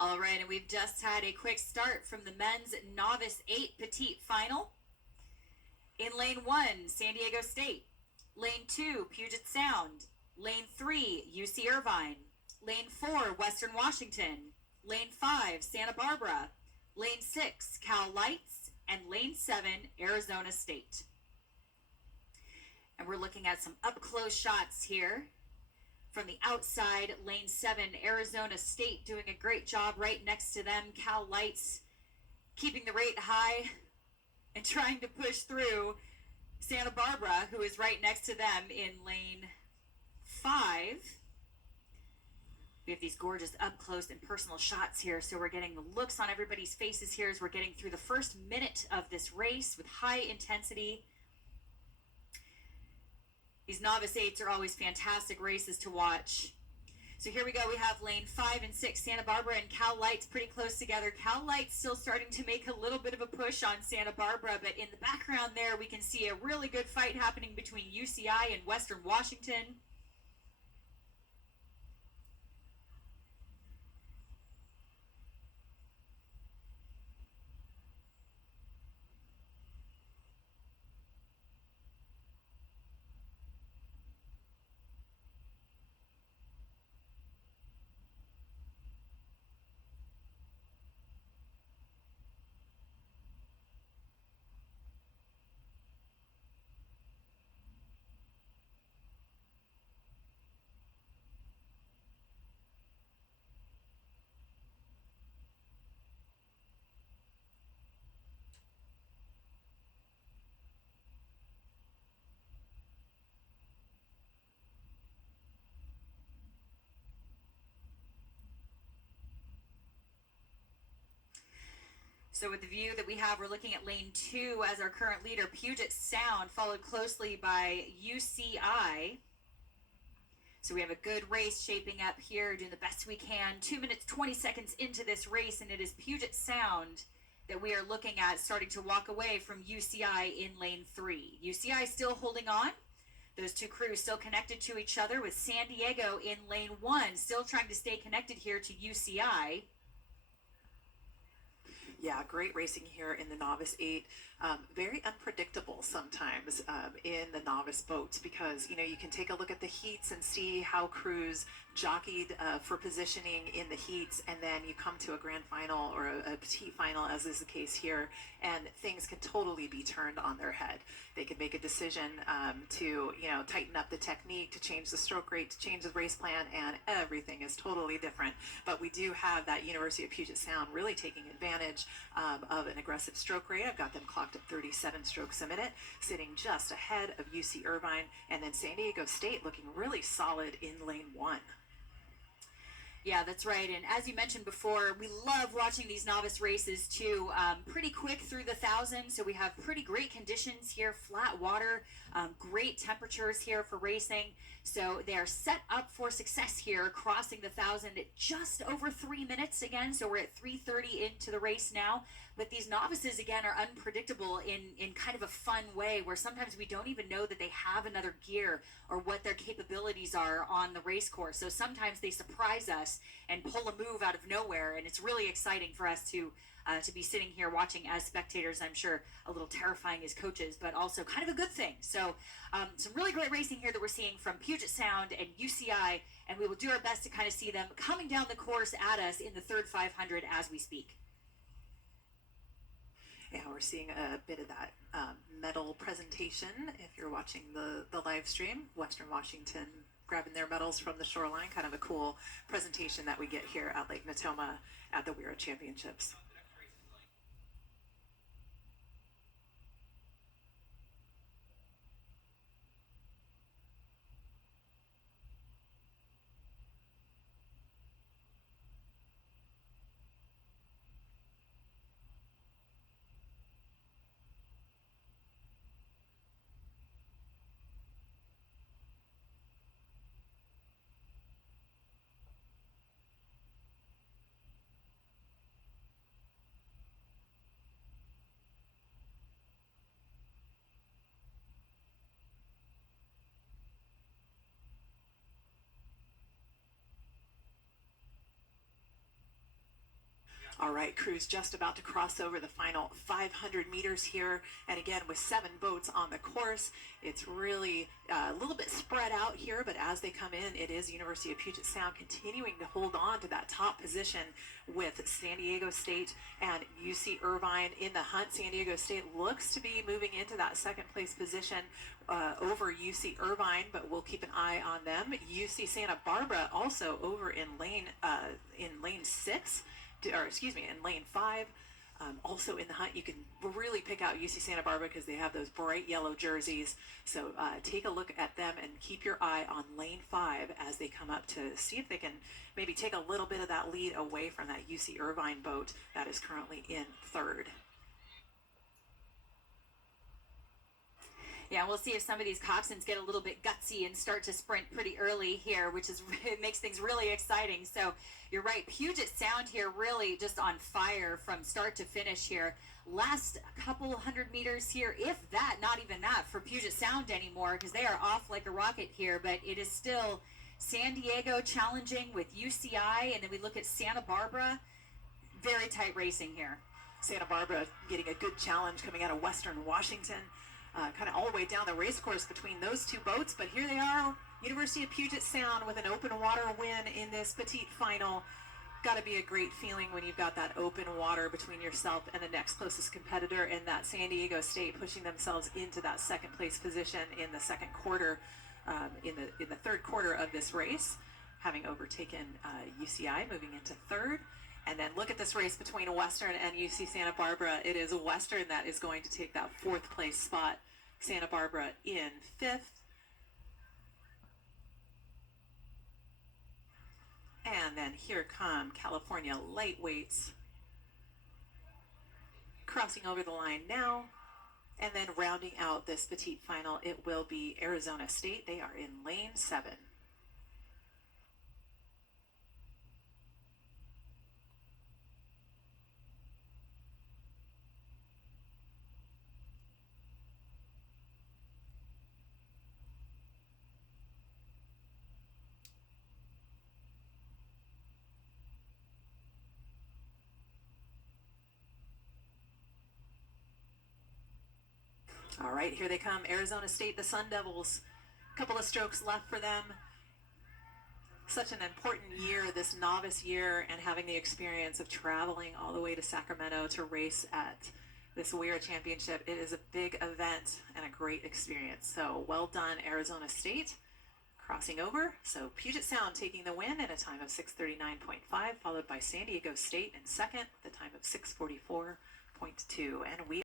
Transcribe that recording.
All right, and we've just had a quick start from the men's Novice 8 Petite Final. In Lane 1, San Diego State. Lane 2, Puget Sound. Lane 3, UC Irvine. Lane 4, Western Washington. Lane 5, Santa Barbara. Lane 6, Cal Lights. And Lane 7, Arizona State. And we're looking at some up-close shots here. From the outside, Lane 7, Arizona State doing a great job right next to them. Cal Lights keeping the rate high and trying to push through Santa Barbara, who is right next to them in Lane 5. We have these gorgeous up-close and personal shots here, so we're getting the looks on everybody's faces here as we're getting through the first minute of this race with high intensity. These Novice 8s are always fantastic races to watch. So here we go. We have Lane 5 and 6, Santa Barbara and Cal Lights pretty close together. Cal Lights still starting to make a little bit of a push on Santa Barbara, but in the background there we can see a really good fight happening between UCI and Western Washington. So with the view that we have, we're looking at Lane 2 as our current leader, Puget Sound, followed closely by UCI. So we have a good race shaping up here, doing the best we can. 2 minutes, 20 seconds into this race, and it is Puget Sound that we are looking at starting to walk away from UCI in Lane 3. UCI still holding on. Those two crews still connected to each other, with San Diego in Lane 1 still trying to stay connected here to UCI. Yeah, great racing here in the Novice 8. Very unpredictable sometimes in the Novice boats, because you can take a look at the heats and see how crews jockeyed for positioning in the heats, and then you come to a grand final or a petite final, as is the case here, and things can totally be turned on their head. They could make a decision to tighten up the technique, to change the stroke rate, to change the race plan, and everything is totally different. But we do have that University of Puget Sound really taking advantage of an aggressive stroke rate. I've got them clocked at 37 strokes a minute, sitting just ahead of UC Irvine, and then San Diego State looking really solid in Lane 1. Yeah, that's right. And as you mentioned before, we love watching these novice races too. Pretty quick through the 1,000, so we have pretty great conditions here, flat water, great temperatures here for racing. So they are set up for success here, crossing the 1,000 at just over 3 minutes again. So we're at 3:30 into the race now. But these novices, again, are unpredictable in kind of a fun way, where sometimes we don't even know that they have another gear or what their capabilities are on the race course. So sometimes they surprise us and pull a move out of nowhere, and it's really exciting for us to be sitting here watching as spectators. I'm sure a little terrifying as coaches, but also kind of a good thing. So some really great racing here that we're seeing from Puget Sound and UCI, and we will do our best to kind of see them coming down the course at us in the third 500 as we speak. Yeah, we're seeing a bit of that medal presentation. If you're watching the live stream, Western Washington grabbing their medals from the shoreline. Kind of a cool presentation that we get here at Lake Natoma at the WWU Championships. right, crew's just about to cross over the final 500 meters here. And again, with 7 boats on the course, it's really a little bit spread out here, but as they come in, it is University of Puget Sound continuing to hold on to that top position with San Diego State and UC Irvine in the hunt. San Diego State looks to be moving into that second place position over UC Irvine, but we'll keep an eye on them. UC Santa Barbara also over in lane 6, or excuse me, in lane 5. Also in the hunt, you can really pick out UC Santa Barbara because they have those bright yellow jerseys. So take a look at them and keep your eye on lane 5 as they come up to see if they can maybe take a little bit of that lead away from that UC Irvine boat that is currently in 3rd. Yeah, we'll see if some of these coxswains get a little bit gutsy and start to sprint pretty early here, which is it makes things really exciting. So you're right, Puget Sound here really just on fire from start to finish here. Last couple 100 meters here, if that, not even that for Puget Sound anymore, because they are off like a rocket here, but it is still San Diego challenging with UCI, and then we look at Santa Barbara. Very tight racing here. Santa Barbara getting a good challenge coming out of Western Washington. Kind of all the way down the race course between those 2 boats, but here they are, University of Puget Sound with an open water win in this petite final. Got to be a great feeling when you've got that open water between yourself and the next closest competitor, and that San Diego State pushing themselves into that second place position in the second quarter, in the third quarter of this race, having overtaken UCI, moving into 3rd. And then look at this race between Western and UC Santa Barbara. It is Western that is going to take that 4th place spot. Santa Barbara in 5th. And then here come California lightweights. Crossing over the line now. And then rounding out this petite final, it will be Arizona State. They are in lane 7. All right, here they come, Arizona State, the Sun Devils. Couple of strokes left for them. Such an important year, this novice year, and having the experience of traveling all the way to Sacramento to race at this WWU Championship. It is a big event and a great experience. So well done, Arizona State. Crossing over, so Puget Sound taking the win at a time of 6:39.5, followed by San Diego State in second with a time of 6:44.2. And we